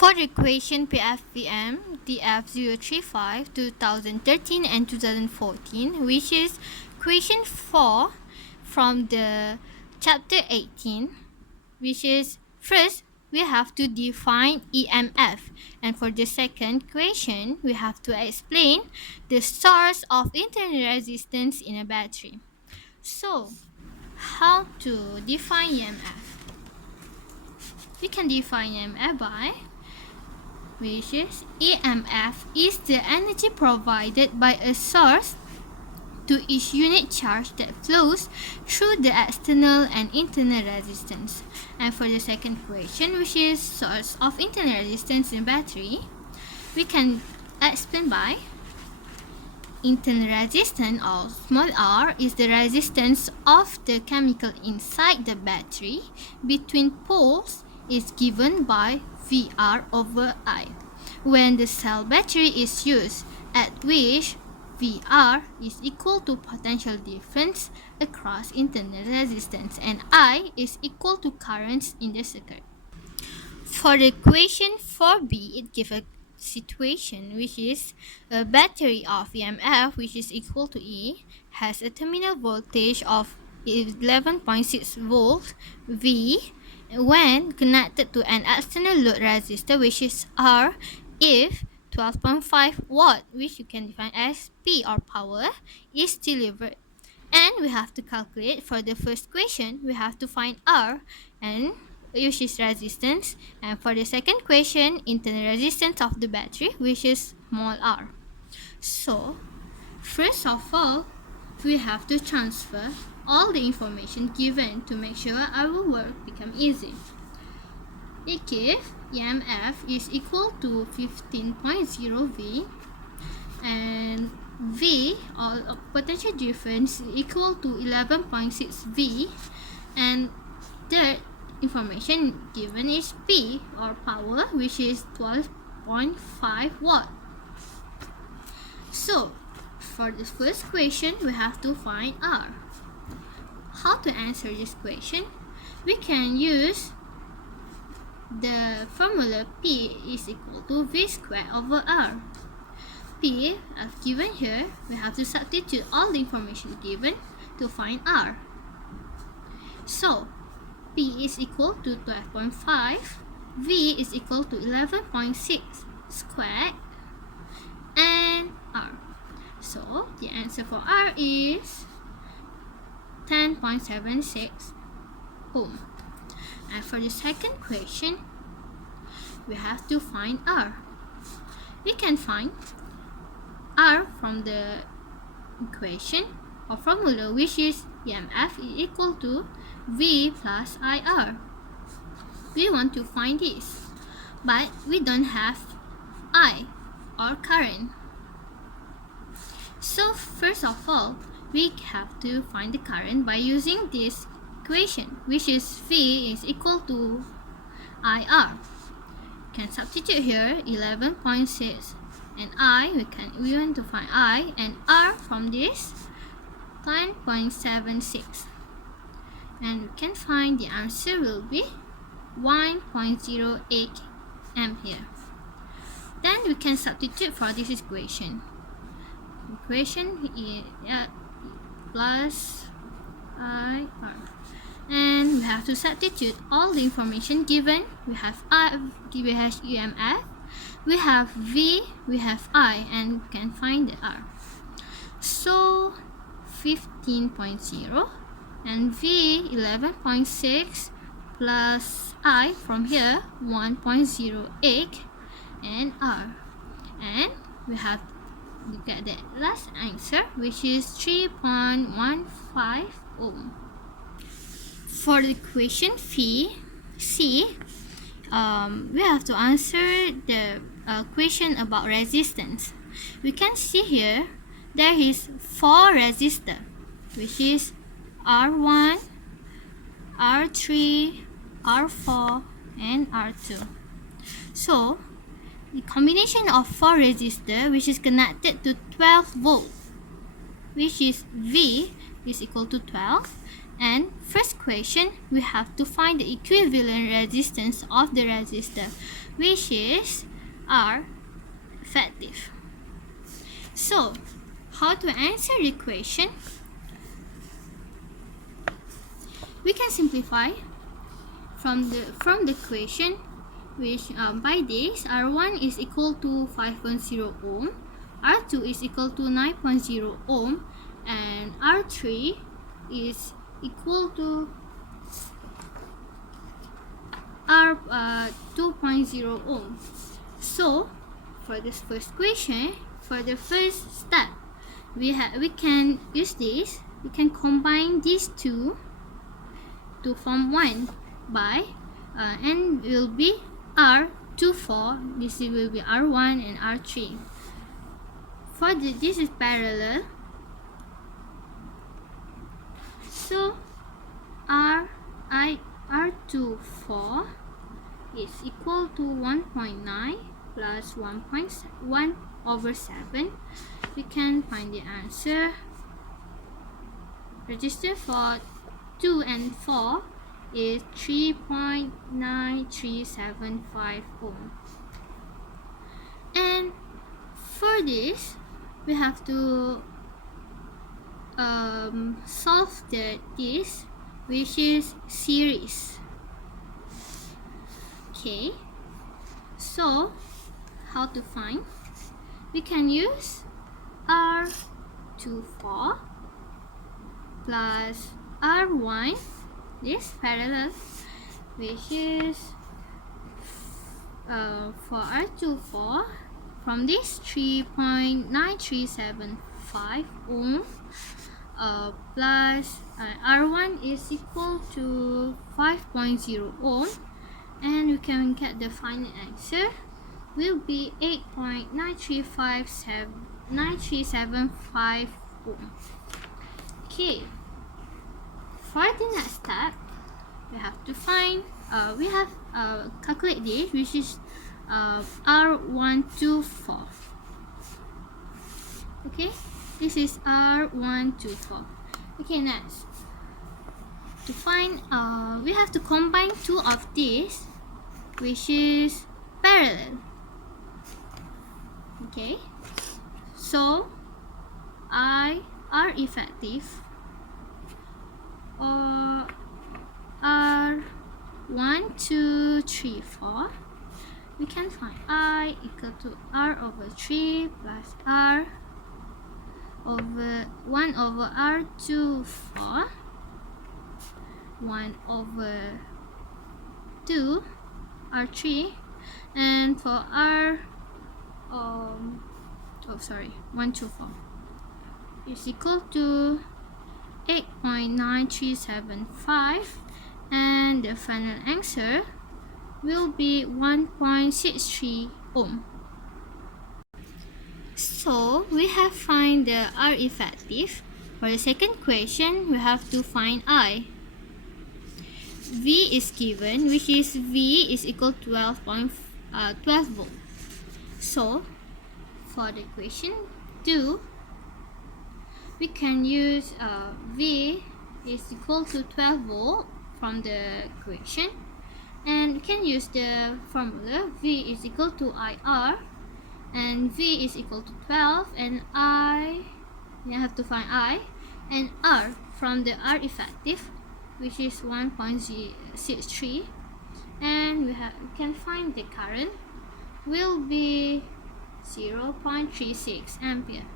For the equation Pspm DF035 2013 and 2014, which is question 4 from the chapter 18, which is first we have to define EMF, and for the second question we have to explain the source of internal resistance in a battery. So, how to define EMF? We can define EMF by which is EMF is the energy provided by a source to each unit charge that flows through the external and internal resistance. And for the second question, which is source of internal resistance in battery, we can explain by internal resistance, or small r, is the resistance of the chemical inside the battery between poles is given by VR over I when the cell battery is used, at which VR is equal to potential difference across internal resistance and I is equal to currents in the circuit. For the equation 4b, it gives a situation which is a battery of EMF which is equal to E has a terminal voltage of 11.6 volts V when connected to an external load resistor which is R if 12.5 watt, which you can define as P or power, is delivered. And we have to calculate for the first question, we have to find R and which is resistance, and for the second question, internal resistance of the battery, which is small r. So, first of all, we have to transfer all the information given to make sure our work become easy. It gives EMF is equal to 15.0 V and V or potential difference is equal to 11.6 V, and the information given is P or power, which is 12.5 watt. So, for the first question, we have to find R. How to answer this question? We can use the formula P is equal to V squared over R. P, as given here, we have to substitute all the information given to find R. So, P is equal to 12.5, V is equal to 11.6 squared, and R. So, the answer for R is 10.76 ohm. And for the second question, we have to find R. We can find R from the equation or formula, which is EMF is equal to V plus IR. We want to find this, but we don't have I or current. So first of all, we have to find the current by using this equation, which is V is equal to IR. We can substitute here 11.6 and I, we want to find I and R from this 10.76, and we can find the answer will be 1.08 ampere. Then we can substitute for this equation. Equation is plus IR, and we have to substitute all the information given. We have we have EMF, we have V, we have I, and we can find the R. So 15.0 and V 11.6 plus I from here 1.08 and R, and we have to get the last answer, which is 3.15 ohm. For the question C, we have to answer the question about resistance. We can see here there is 4 resistors, which is R1, R3, R4 and R2. So the combination of 4 resistors which is connected to 12 volts, which is V is equal to 12 And first question, we have to find the equivalent resistance of the resistor, which is R effective. So, how to answer the question? We can simplify from the question, which by this R1 is equal to 5.0 ohm, R2 is equal to 9.0 ohm, and R3 is equal to R 2.0 ohm. So for this first question, for the first step, we can use this. We can combine these two to form one by and will be R24. This will be R1 and R3. For this is parallel. So R24 is equal to 1.9 plus 1.1 over 7. We can find the answer. Resistance for 2 and 4 is 3.9375 ohm. And for this, we have to solve this, which is series. Okay, so how to find? We can use R24 plus R1, this parallel, which is for R24 from this 3.9375 ohm plus R1 is equal to 5.0 ohm, and we can get the final answer will be 8.9375 ohm. Okay, for the next step, we have to find calculate this, which is R124. Okay, this is R124. Okay, next, to find we have to combine two of these, which is parallel. Okay, so R effective or R1, 2, 3, 4, we can find I equal to R over 3 plus R over 1 over R2 4, 1 over 2 R3, and for R 124 is equal to 8.9375, and the final answer will be 1.63 ohm. So we have find the R effective. For the second question, we have to find I. V is given, which is V is equal to 12 volt. So for the question 2, we can use V is equal to 12 volt from the equation, and we can use the formula V is equal to IR, and V is equal to 12, and we have to find I, and R from the R effective, which is 1.63, and we can find the current will be 0.36 ampere.